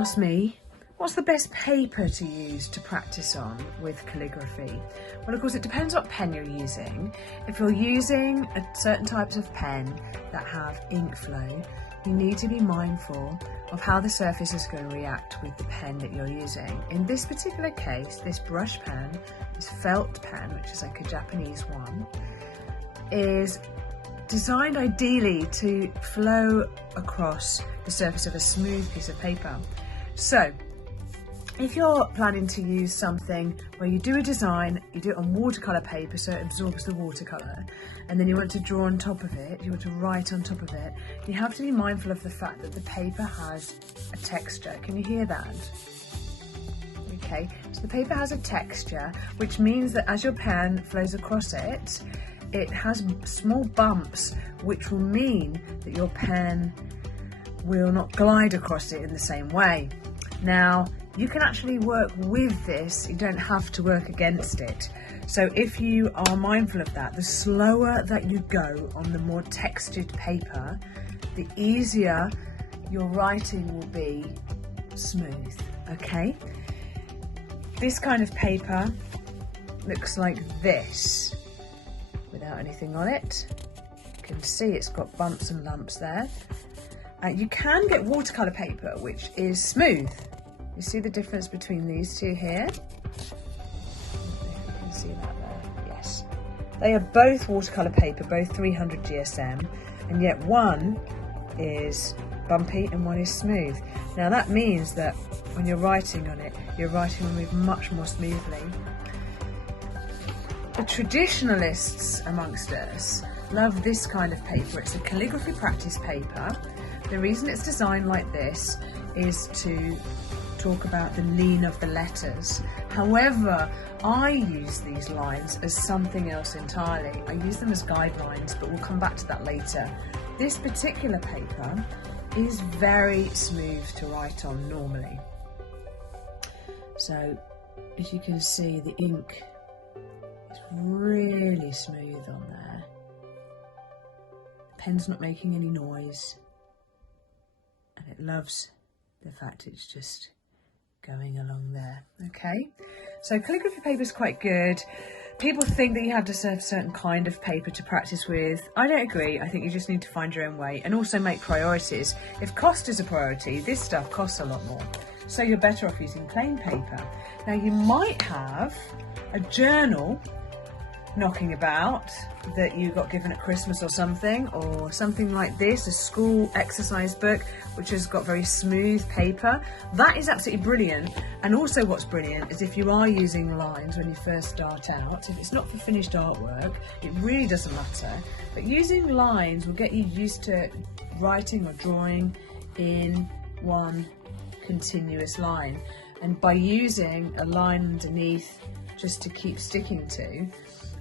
ask me, what's the best paper to use to practice on with calligraphy? Well, of course, it depends what pen you're using. If you're using certain types of pen that have ink flow, you need to be mindful of how the surface is going to react with the pen that you're using. In this particular case, this brush pen, this felt pen, which is like a Japanese one, is designed ideally to flow across the surface of a smooth piece of paper. So, if you're planning to use something where you do a design, you do it on watercolour paper so it absorbs the watercolour, and then you want to draw on top of it, you want to write on top of it, you have to be mindful of the fact that the paper has a texture. Can you hear that? Okay, so the paper has a texture, which means that as your pen flows across it, it has small bumps, which will mean that your pen will not glide across it in the same way. Now, you can actually work with this, you don't have to work against it. So if you are mindful of that, the slower that you go on the more textured paper, the easier your writing will be smooth, okay? This kind of paper looks like this, without anything on it. You can see it's got bumps and lumps there. You can get watercolour paper, which is smooth. You see the difference between these two here? I don't know if you can see that there. Yes. They are both watercolour paper, both 300 GSM, and yet one is bumpy and one is smooth. Now that means that when you're writing on it, your writing will move much more smoothly. The traditionalists amongst us love this kind of paper. It's a calligraphy practice paper. The reason it's designed like this is to talk about the lean of the letters. However, I use these lines as something else entirely. I use them as guidelines, but we'll come back to that later. This particular paper is very smooth to write on normally. So, as you can see, the ink is really smooth on there. The pen's not making any noise. And it loves the fact it's just going along there. Okay, so calligraphy paper is quite good. People think that you have to have a certain kind of paper to practice with. I don't agree. I think you just need to find your own way and also make priorities. If cost is a priority, this stuff costs a lot more. So you're better off using plain paper. Now you might have a journal knocking about that you got given at Christmas or something like this, a school exercise book which has got very smooth paper. That is absolutely brilliant. And also what's brilliant is if you are using lines when you first start out, if it's not for finished artwork, it really doesn't matter, but using lines will get you used to writing or drawing in one continuous line, and by using a line underneath just to keep sticking to,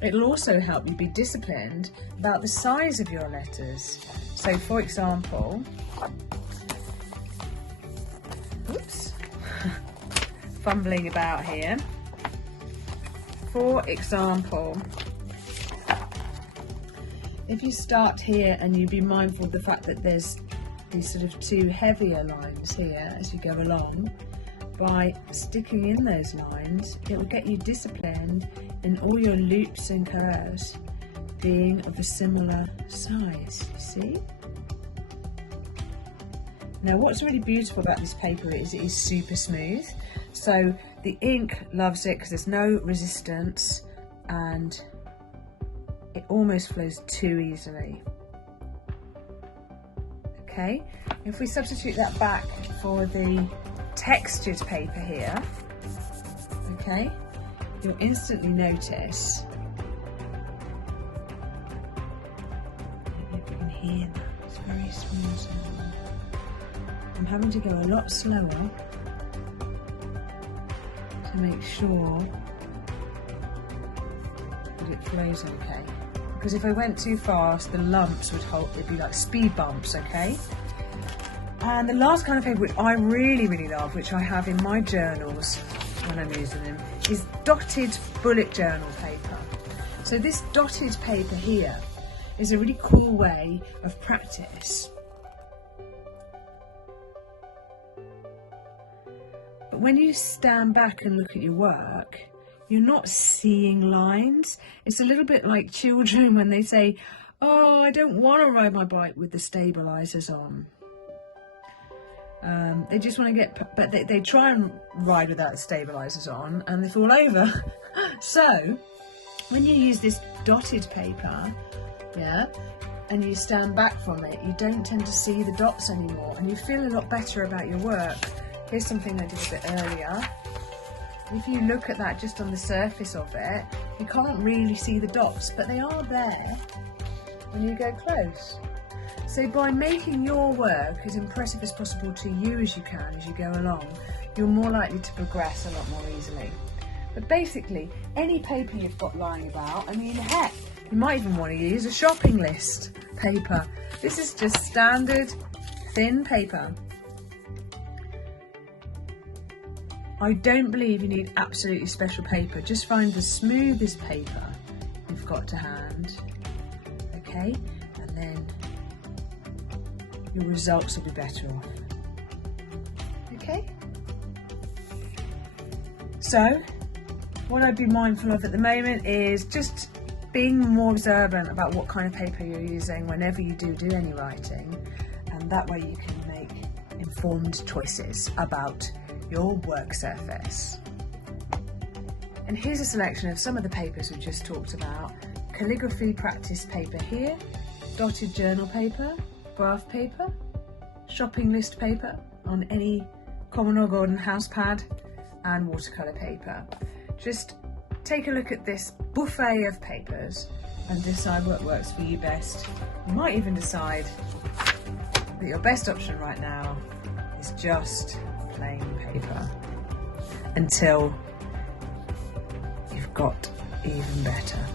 it'll also help you be disciplined about the size of your letters. So for example, oops, fumbling about here. For example, if you start here and you be mindful of the fact that there's these sort of two heavier lines here as you go along, by sticking in those lines, it will get you disciplined in all your loops and curves being of a similar size, you see? Now what's really beautiful about this paper is it is super smooth. So the ink loves it because there's no resistance and it almost flows too easily. Okay, if we substitute that back for the textured paper here, okay, you'll instantly notice, I don't know if you can hear that, it's very small sound. I'm having to go a lot slower to make sure that it flows okay, because if I went too fast the lumps would hold, it'd be like speed bumps, okay? And the last kind of paper which I really love, which I have in my journals when I'm using them, is dotted bullet journal paper. So this dotted paper here is a really cool way of practice. when you stand back and look at your work, you're not seeing lines. It's a little bit like children when they say, oh, I don't want to ride my bike with the stabilisers on. They just want to get, but they try and ride without the stabilisers on and they fall over. So when you use this dotted paper, yeah, and you stand back from it, you don't tend to see the dots anymore and you feel a lot better about your work. Here's something I did a bit earlier. If you look at that just on the surface of it, you can't really see the dots, but they are there when you go close. So by making your work as impressive as possible to you as you can as you go along, you're more likely to progress a lot more easily. But basically, any paper you've got lying about, I mean, heck, you might even want to use a shopping list paper. This is just standard thin paper. I don't believe you need absolutely special paper. Just find the smoothest paper you've got to hand, okay? And then your results will be better off, okay? So, what I'd be mindful of at the moment is just being more observant about what kind of paper you're using whenever you do any writing, and that way you can make informed choices about your work surface. And here's a selection of some of the papers we just talked about. Calligraphy practice paper here, dotted journal paper, graph paper, shopping list paper on any common or garden house pad, and watercolour paper. Just take a look at this buffet of papers and decide what works for you best. You might even decide that your best option right now is just plain paper until you've got even better.